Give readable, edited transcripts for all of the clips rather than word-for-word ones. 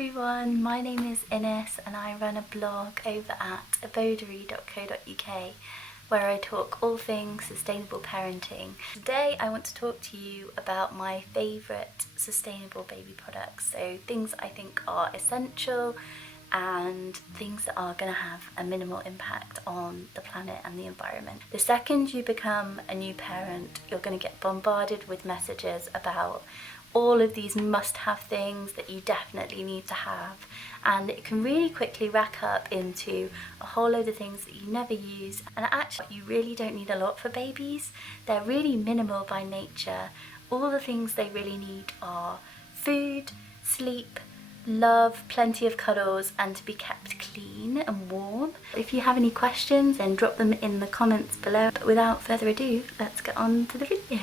everyone, my name is Ines and I run a blog over at aboderie.co.uk where I talk all things sustainable parenting. Today I want to talk to you about my favourite sustainable baby products, so things I think are essential and things that are going to have a minimal impact on the planet and the environment. The second you become a new parent, you're going to get bombarded with messages about all of these must-have things that you definitely need to have, and it can really quickly rack up into a whole load of things that you never use. And actually you really don't need a lot for babies. They're really minimal by nature. All the things they really need are food, sleep, love, plenty of cuddles, and to be kept clean and warm. If you have any questions, then drop them in the comments below. But without further ado, let's get on to the video.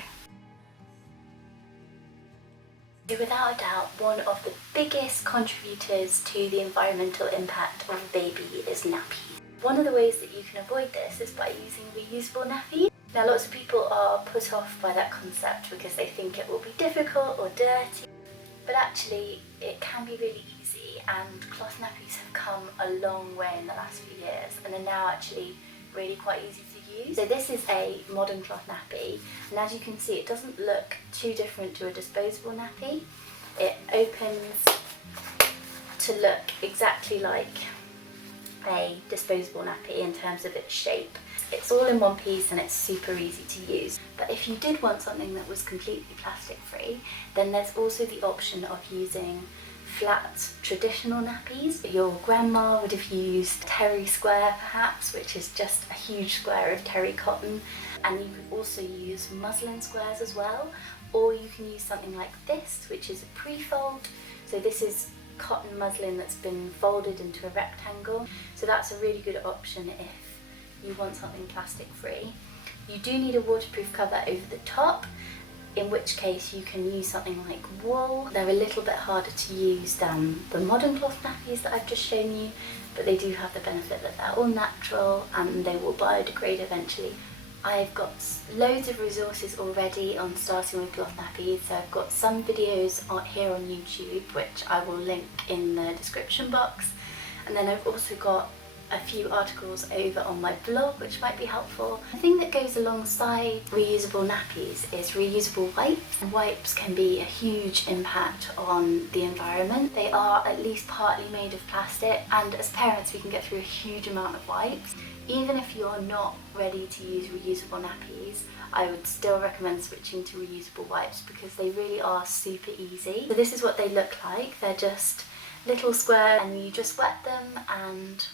Without a doubt, one of the biggest contributors to the environmental impact of a baby is nappies. One of the ways that you can avoid this is by using reusable nappies. Now, lots of people are put off by that concept because they think it will be difficult or dirty, but actually it can be really easy, and cloth nappies have come a long way in the last few years and are now actually really quite easy to use. So this is a modern cloth nappy, and as you can see, it doesn't look too different to a disposable nappy. It opens to look exactly like a disposable nappy in terms of its shape. It's all in one piece and it's super easy to use. But if you did want something that was completely plastic free, then there's also the option of using flat traditional nappies. Your grandma would have used terry square perhaps, which is just a huge square of terry cotton, and you could also use muslin squares as well, or you can use something like this, which is a pre-fold. So this is cotton muslin that's been folded into a rectangle, so that's a really good option if you want something plastic free. You do need a waterproof cover over the top, in which case you can use something like wool. They're a little bit harder to use than the modern cloth nappies that I've just shown you, but they do have the benefit that they're all natural and they will biodegrade eventually. I've got loads of resources already on starting with cloth nappies, so I've got some videos here on YouTube which I will link in the description box, and then I've also got a few articles over on my blog which might be helpful. The thing that goes alongside reusable nappies is reusable wipes. And wipes can be a huge impact on the environment. They are at least partly made of plastic, and as parents we can get through a huge amount of wipes. Even if you're not ready to use reusable nappies, I would still recommend switching to reusable wipes because they really are super easy. So this is what they look like. They're just little squares and you just wet them and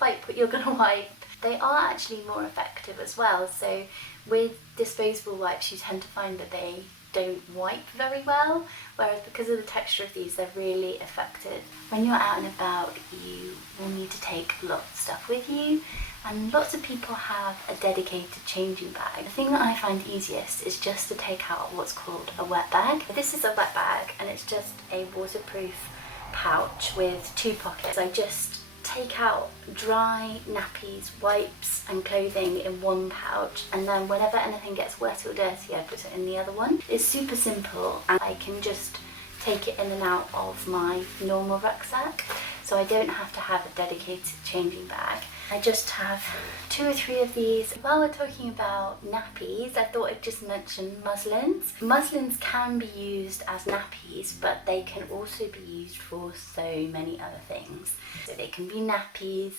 wipe what you're going to wipe. They are actually more effective as well, so with disposable wipes you tend to find that they don't wipe very well, whereas because of the texture of these they're really effective. When you're out and about you will need to take a lot of stuff with you, and lots of people have a dedicated changing bag. The thing that I find easiest is just to take out what's called a wet bag. This is a wet bag and it's just a waterproof pouch with two pockets. I just take out dry nappies, wipes and clothing in one pouch, and then whenever anything gets wet or dirty I put it in the other one. It's super simple and I can just take it in and out of my normal rucksack, so I don't have to have a dedicated changing bag. I just have 2 or 3 of these. While we're talking about nappies, I thought I'd just mention muslins. Muslins can be used as nappies, but they can also be used for so many other things. So they can be nappies,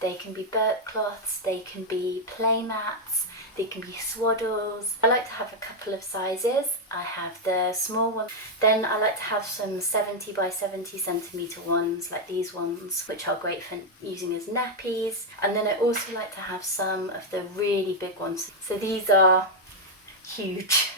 they can be burp cloths, they can be play mats, they can be swaddles. I like to have a couple of sizes. I have the small one, then I like to have some 70 by 70 centimetre ones like these ones, which are great for using as nappies, and then I also like to have some of the really big ones. So these are huge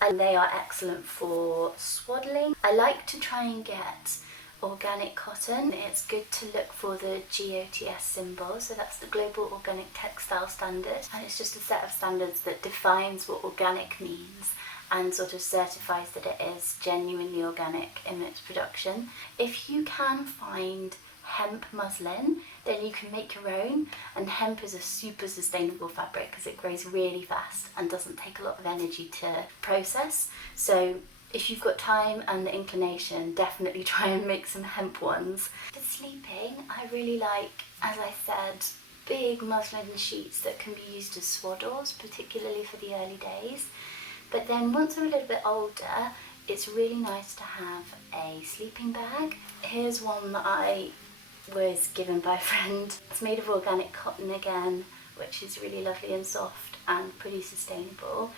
and they are excellent for swaddling. I like to try and get organic cotton. It's good to look for the GOTS symbol, so that's the Global Organic Textile Standard, and it's just a set of standards that defines what organic means and sort of certifies that it is genuinely organic in its production. If you can find hemp muslin, then you can make your own, and hemp is a super sustainable fabric because it grows really fast and doesn't take a lot of energy to process. So If you've got time and the inclination, definitely try and make some hemp ones. For sleeping, I really like, as I said, big muslin sheets that can be used as swaddles, particularly for the early days. But then once I'm a little bit older, it's really nice to have a sleeping bag. Here's one that I was given by a friend. It's made of organic cotton again, which is really lovely and soft and pretty sustainable.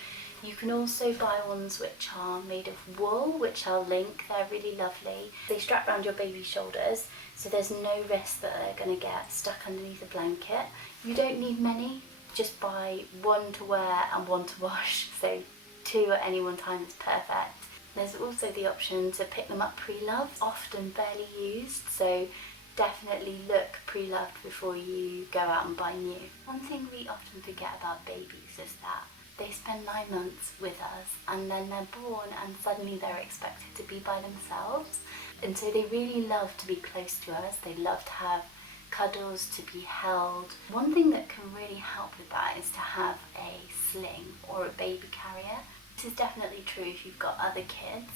You can also buy ones which are made of wool, which I'll link. They're really lovely. They strap around your baby's shoulders, so there's no risk that they're going to get stuck underneath a blanket. You don't need many, just buy one to wear and one to wash, so 2 at any one time is perfect. There's also the option to pick them up pre-loved, often barely used, so definitely look pre-loved before you go out and buy new. One thing we often forget about babies is that they spend 9 months with us and then they're born and suddenly they're expected to be by themselves. And so they really love to be close to us. They love to have cuddles, to be held. One thing that can really help with that is to have a sling or a baby carrier. This is definitely true if you've got other kids.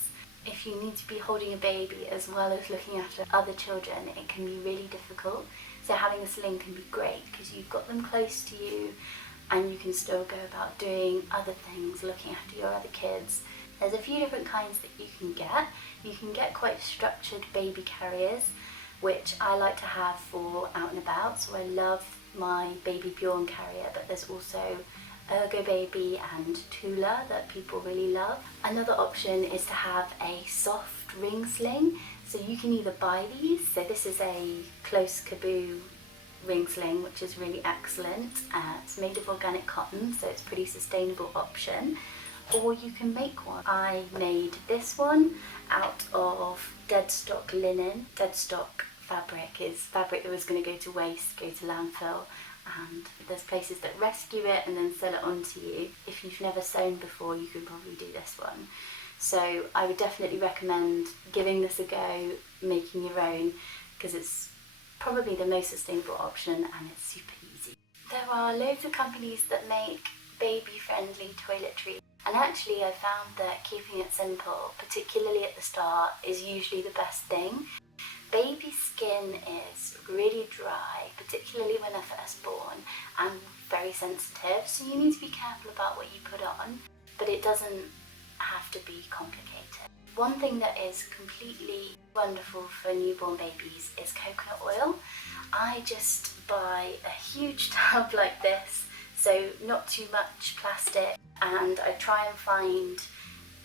If you need to be holding a baby as well as looking after other children, it can be really difficult. So having a sling can be great because you've got them close to you and you can still go about doing other things, looking after your other kids. There's a few different kinds that you can get. You can get quite structured baby carriers, which I like to have for out and about. So I love my Baby Bjorn carrier, but there's also Ergo Baby and Tula that people really love. Another option is to have a soft ring sling. So you can either buy these, so this is a close caboo ring sling, which is really excellent. It's made of organic cotton, so it's a pretty sustainable option. Or you can make one. I made this one out of dead stock linen. Dead stock fabric is fabric that was going to go to waste, go to landfill, and there's places that rescue it and then sell it on to you. If you've never sewn before, you could probably do this one. So I would definitely recommend giving this a go, making your own, because it's probably the most sustainable option and it's super easy. There are loads of companies that make baby-friendly toiletries, and actually I found that keeping it simple, particularly at the start, is usually the best thing. Baby skin is really dry, particularly when they're first born, and very sensitive, so you need to be careful about what you put on, but it doesn't have to be complicated. One thing that is completely wonderful for newborn babies is coconut oil. I just buy a huge tub like this, so not too much plastic, and I try and find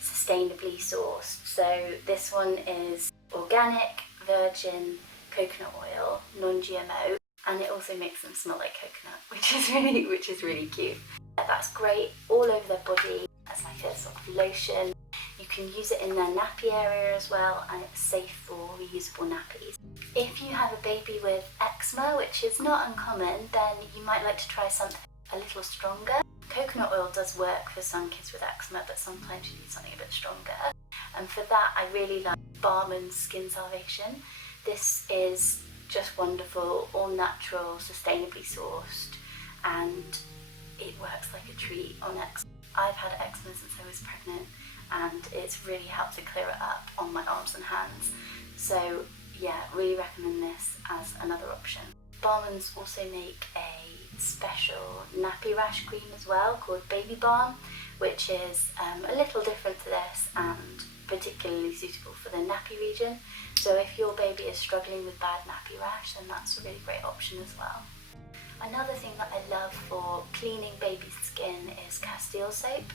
sustainably sourced. So this one is organic, virgin coconut oil, non-GMO, and it also makes them smell like coconut, which is really cute. That's great all over their body as like a sort of lotion. You can use it in their nappy area as well, and it's safe for reusable nappies. If you have a baby with eczema, which is not uncommon, then you might like to try something a little stronger. Coconut oil does work for some kids with eczema, but sometimes you need something a bit stronger. And for that, I really like Barman's Skin Salvation. This is just wonderful, all natural, sustainably sourced, and it works like a treat on eczema. I've had eczema since I was pregnant, and it's really helped to clear it up on my arms and hands. So yeah, really recommend this as another option. Barman's also make a special nappy rash cream as well called Baby Balm, which is a little different to this and particularly suitable for the nappy region. So if your baby is struggling with bad nappy rash, then that's a really great option as well. Another thing that I love for cleaning baby's skin is Castile soap.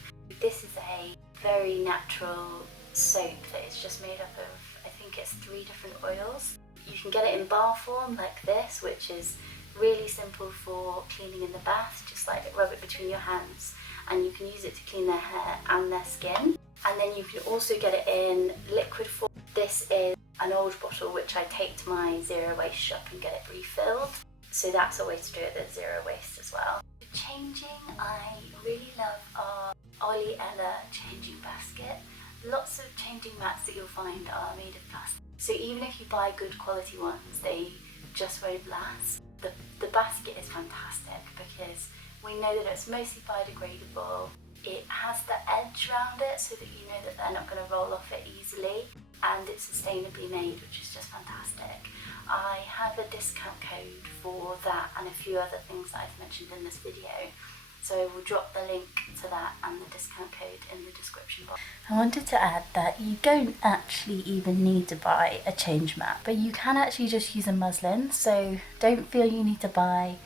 This is a very natural soap that is just made up of, I think it's 3 different oils. You can get it in bar form like this, which is really simple for cleaning in the bath, just like rub it between your hands, and you can use it to clean their hair and their skin. And then you can also get it in liquid form. This is an old bottle which I take to my zero waste shop and get it refilled. So that's a way to do it that's zero waste as well. For changing, I really love our Ollie Ella changing basket. Lots of changing mats that you'll find are made of plastic. So even if you buy good quality ones, they just won't last. The basket is fantastic because we know that it's mostly biodegradable. It has the edge around it so that you know that they're not going to roll off it easily, and it's sustainably made, which is just fantastic. I have a discount code for that and a few other things that I've mentioned in this video, so we'll drop the link to that and the discount code in the description box. I wanted to add that you don't actually even need to buy a change mat, but you can actually just use a muslin, so don't feel you need to buy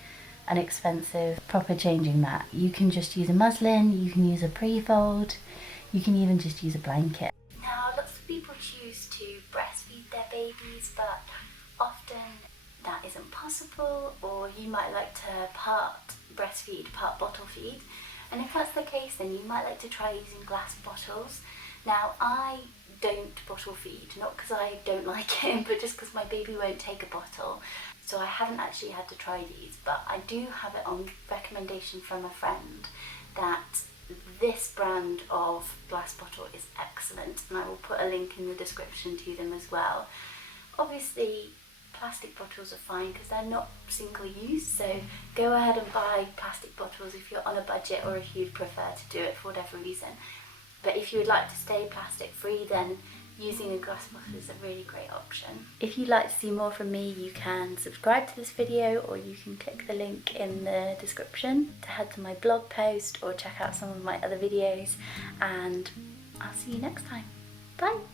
an expensive proper changing mat. You can just use a muslin, you can use a pre-fold, you can even just use a blanket. Now, lots of people choose to breastfeed their babies, but often that isn't possible, or you might like to part breastfeed, part bottle feed. And if that's the case, then you might like to try using glass bottles. Now, I don't bottle feed, not because I don't like it, but just because my baby won't take a bottle. So I haven't actually had to try these, but I do have it on recommendation from a friend that this brand of glass bottle is excellent, and I will put a link in the description to them as well. Obviously, plastic bottles are fine because they're not single use, so go ahead and buy plastic bottles if you're on a budget or if you'd prefer to do it for whatever reason. But if you would like to stay plastic free, then using a glass bottle is a really great option. If you'd like to see more from me, you can subscribe to this video, or you can click the link in the description to head to my blog post or check out some of my other videos, and I'll see you next time. Bye!